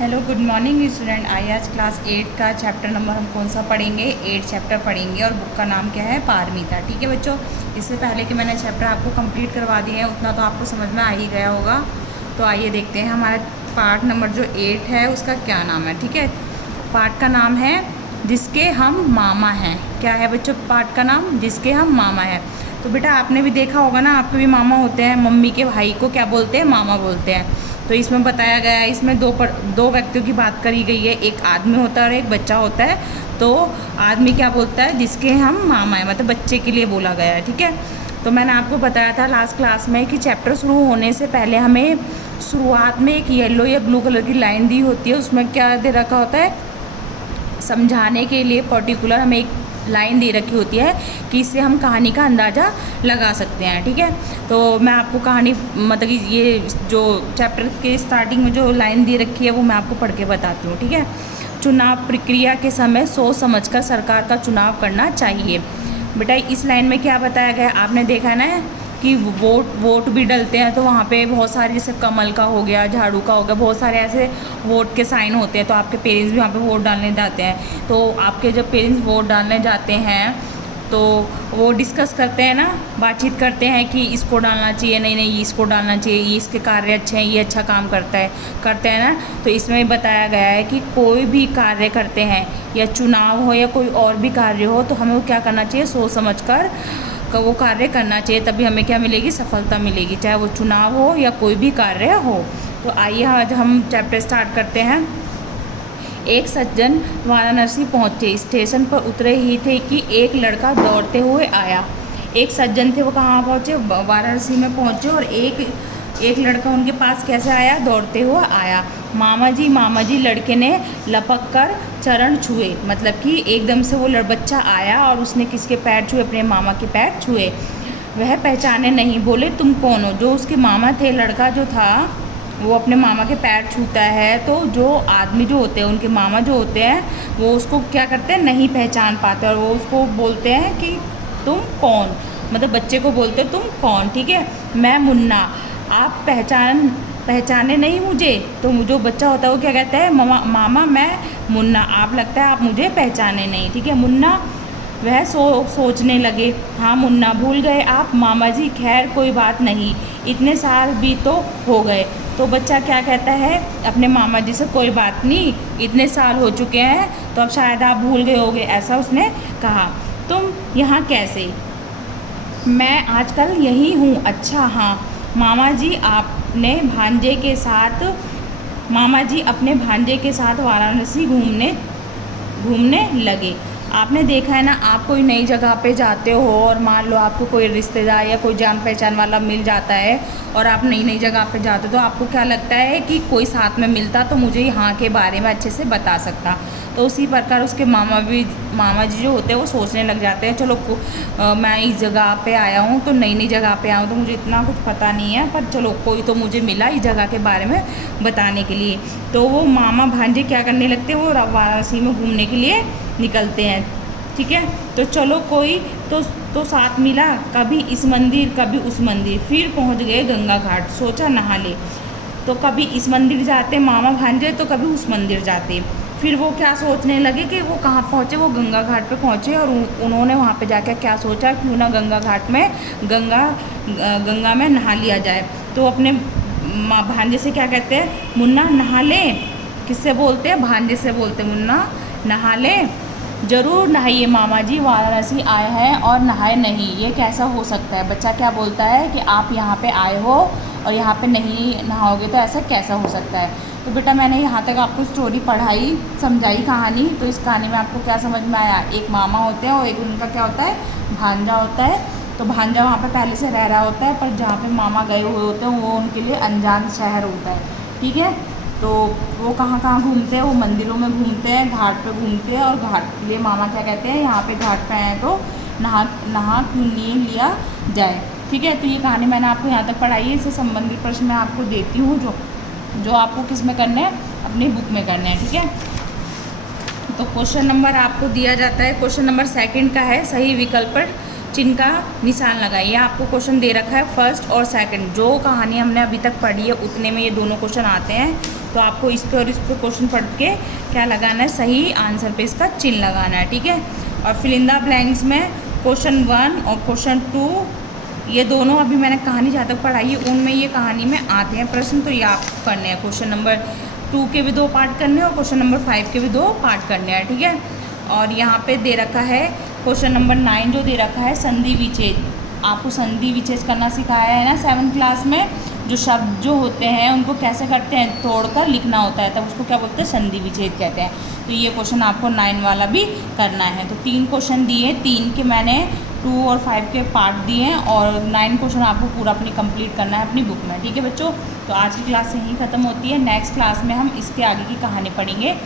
Hello good morning student. आइए आज class 8 का चैप्टर नंबर हम कौन सा पढ़ेंगे, 8 चैप्टर पढ़ेंगे और बुक का नाम क्या है, पारमिता। ठीक है बच्चों, इससे पहले कि मैंने चैप्टर आपको कंप्लीट करवा दिए हैं उतना तो आपको समझ में आ ही गया होगा। तो आइए देखते हैं हमारा पार्ट नंबर जो 8 है उसका क्या नाम है। ठीक है, पार्ट का नाम है जिसके हम मामा हैं। क्या है बच्चों पार्ट का नाम? जिसके हम मामा हैं। तो बेटा आपने भी देखा होगा ना, आपके भी मामा होते हैं, मम्मी के भाई को क्या बोलते हैं? मामा बोलते हैं। तो इसमें बताया गया है, इसमें दो व्यक्तियों की बात करी गई है, एक आदमी होता है और एक बच्चा होता है। तो आदमी क्या बोलता है? जिसके हम मामा हैं, मतलब बच्चे के लिए बोला गया है। ठीक है, तो मैंने आपको बताया था लास्ट क्लास में कि चैप्टर शुरू होने से पहले हमें शुरुआत में एक येलो या ब्लू कलर की लाइन दी होती है, उसमें क्या दे रखा होता है? समझाने के लिए पर्टिकुलर हमें एक लाइन दे रखी होती है कि इससे हम कहानी का अंदाज़ा लगा सकते हैं। ठीक है, तो मैं आपको कहानी मतलब कि ये जो चैप्टर के स्टार्टिंग में जो लाइन दे रखी है वो मैं आपको पढ़ के बताती हूँ। ठीक है, चुनाव प्रक्रिया के समय सोच समझकर सरकार का चुनाव करना चाहिए। बेटा इस लाइन में क्या बताया गया? आपने देखा ना कि वोट भी डलते हैं, तो वहाँ पे बहुत सारे, जैसे कमल का हो गया, झाड़ू का हो गया, बहुत सारे ऐसे वोट के साइन होते हैं। तो आपके पेरेंट्स भी वहाँ पे वोट डालने जाते हैं। तो आपके जब पेरेंट्स वोट डालने जाते हैं तो वो डिस्कस करते हैं ना, बातचीत करते हैं कि इसको डालना चाहिए, नहीं इसको डालना चाहिए, ये इसके कार्य अच्छे हैं, ये अच्छा काम करते हैं ना। तो इसमें बताया गया है कि कोई भी कार्य करते हैं, या चुनाव हो या कोई और भी कार्य हो, तो हमें वो क्या करना चाहिए? सोच समझ कर वो कार्य करना चाहिए, तभी हमें क्या मिलेगी? सफलता मिलेगी, चाहे वो चुनाव हो या कोई भी कार्य हो। तो आइए आज हम चैप्टर स्टार्ट करते हैं। एक सज्जन वाराणसी पहुँचे, स्टेशन पर उतरे ही थे कि एक लड़का दौड़ते हुए आया। एक सज्जन थे, वो कहाँ पहुँचे? वाराणसी में पहुँचे, और एक लड़का उनके पास कैसे आया? दौड़ते हुए आया। मामा जी लड़के ने लपक कर चरण छुए, मतलब कि एकदम से वो बच्चा आया और उसने किसके पैर छुए? अपने मामा के पैर छुए। वह पहचाने नहीं, बोले तुम कौन हो? जो उसके मामा थे, लड़का जो था वो अपने मामा के पैर छूता है, तो जो आदमी जो होते हैं, उनके मामा जो होते हैं, वो उसको क्या करते हैं? नहीं पहचान पाते, और वो उसको बोलते हैं कि तुम कौन, मतलब बच्चे को बोलते तुम कौन। ठीक है, मैं मुन्ना, आप पहचाने नहीं मुझे? तो जो बच्चा होता है वो क्या कहता है? मामा मैं मुन्ना, आप लगता है आप मुझे पहचाने नहीं। ठीक है, मुन्ना वह सोचने लगे, हाँ मुन्ना भूल गए आप? मामा जी खैर कोई बात नहीं, इतने साल भी तो हो गए। तो बच्चा क्या कहता है अपने मामा जी से? कोई बात नहीं, इतने साल हो चुके हैं तो अब शायद आप भूल गए होगे, ऐसा उसने कहा। तुम यहाँ कैसे? मैं आजकल यही हूँ। अच्छा हाँ, मामा जी अपने भांजे के साथ वाराणसी घूमने लगे। आपने देखा है ना, आप कोई नई जगह पे जाते हो और मान लो आपको कोई रिश्तेदार या कोई जान पहचान वाला मिल जाता है, और आप नई जगह पे जाते हो, तो आपको क्या लगता है कि कोई साथ में मिलता तो मुझे यहाँ के बारे में अच्छे से बता सकता। तो उसी प्रकार उसके मामा जी जो होते हैं वो सोचने लग जाते हैं, चलो मैं इस जगह पे आया हूँ, तो नई जगह पे आया हूँ, तो मुझे इतना कुछ पता नहीं है, पर चलो कोई तो मुझे मिला इस जगह के बारे में बताने के लिए। तो वो मामा भांजे क्या करने लगते हैं? वो वाराणसी में घूमने के लिए निकलते हैं। ठीक है, तो चलो कोई तो साथ मिला, कभी इस मंदिर कभी उस मंदिर, फिर पहुंच गए गंगा घाट, सोचा नहा ले। तो कभी इस मंदिर जाते मामा भांजे, तो कभी उस मंदिर जाते। फिर वो क्या सोचने लगे कि वो कहाँ पहुँचे? वो गंगा घाट पे पहुँचे, और उन्होंने वहाँ पे जाकर क्या सोचा, क्यों ना गंगा घाट में गंगा में नहा लिया जाए। तो अपने भांजे से क्या कहते हैं? मुन्ना नहा ले। किससे बोलते हैं? भांजे से बोलते, मुन्ना नहा ले। ज़रूर नहाइए मामा जी, वाराणसी आए हैं और नहाए नहीं, ये कैसा हो सकता है? बच्चा क्या बोलता है कि आप यहाँ पे आए हो और यहाँ पे नहीं नहाओगे, तो ऐसा कैसा हो सकता है? तो बेटा मैंने यहाँ तक आपको स्टोरी पढ़ाई, समझाई कहानी। तो इस कहानी में आपको क्या समझ में आया? एक मामा होते हैं और एक उनका क्या होता है? भांजा होता है। तो भांजा वहाँ पे पहले से रह रहा होता है, पर जहाँ पे मामा गए हुए होते हैं वो उनके लिए अनजान शहर होता है। ठीक है, तो वो कहाँ घूमते हैं? वो मंदिरों में घूमते हैं, घाट पे घूमते हैं, और घाट के लिए मामा क्या कहते हैं? यहाँ पे घाट पे आए तो नहा क्यों नहीं लिया जाए। ठीक है, तो ये कहानी मैंने आपको यहाँ तक पढ़ाई है। इससे संबंधित प्रश्न मैं आपको देती हूँ, जो आपको किस में करने हैं? अपनी बुक में करने हैं। ठीक है, तो क्वेश्चन नंबर आपको दिया जाता है, क्वेश्चन नंबर 2 का है, सही विकल्प पर चिन्ह का निशान लगाइए। आपको क्वेश्चन दे रखा है फर्स्ट और सेकंड, जो कहानी हमने अभी तक पढ़ी है उतने में ये दोनों क्वेश्चन आते हैं, तो आपको इस पे और इस पे क्वेश्चन पढ़ के क्या लगाना है, सही आंसर पे इसका चिन्ह लगाना है, ठीक है। और फिल इन द ब्लैंक्स में क्वेश्चन 1 और क्वेश्चन 2, ये दोनों अभी मैंने कहानी जहाँ तक पढ़ाई है उनमें ये कहानी में आते हैं प्रश्न, तो ये आपको करने हैं। क्वेश्चन नंबर 2 के भी 2 पार्ट करने हैं और क्वेश्चन नंबर 5 के भी 2 पार्ट करने हैं, ठीक है। और यहाँ पे दे रखा है क्वेश्चन नंबर 9 जो दे रखा है संधि विच्छेद। आपको संधि विच्छेद करना सिखाया है ना 7th क्लास में, जो शब्द जो होते हैं उनको कैसे करते हैं, तोड़कर लिखना होता है, तब उसको क्या बोलते हैं, संधि विच्छेद कहते हैं। तो ये क्वेश्चन आपको 9 वाला भी करना है। तो 3 क्वेश्चन दिए, 3 के मैंने 2 और 5 के पार्ट दिए हैं और 9 क्वेश्चन आपको पूरा अपनी कंप्लीट करना है अपनी बुक में, ठीक है बच्चों। तो आज की क्लास यहीं ख़त्म होती है। नेक्स्ट क्लास में हम इसके आगे की कहानी पढ़ेंगे।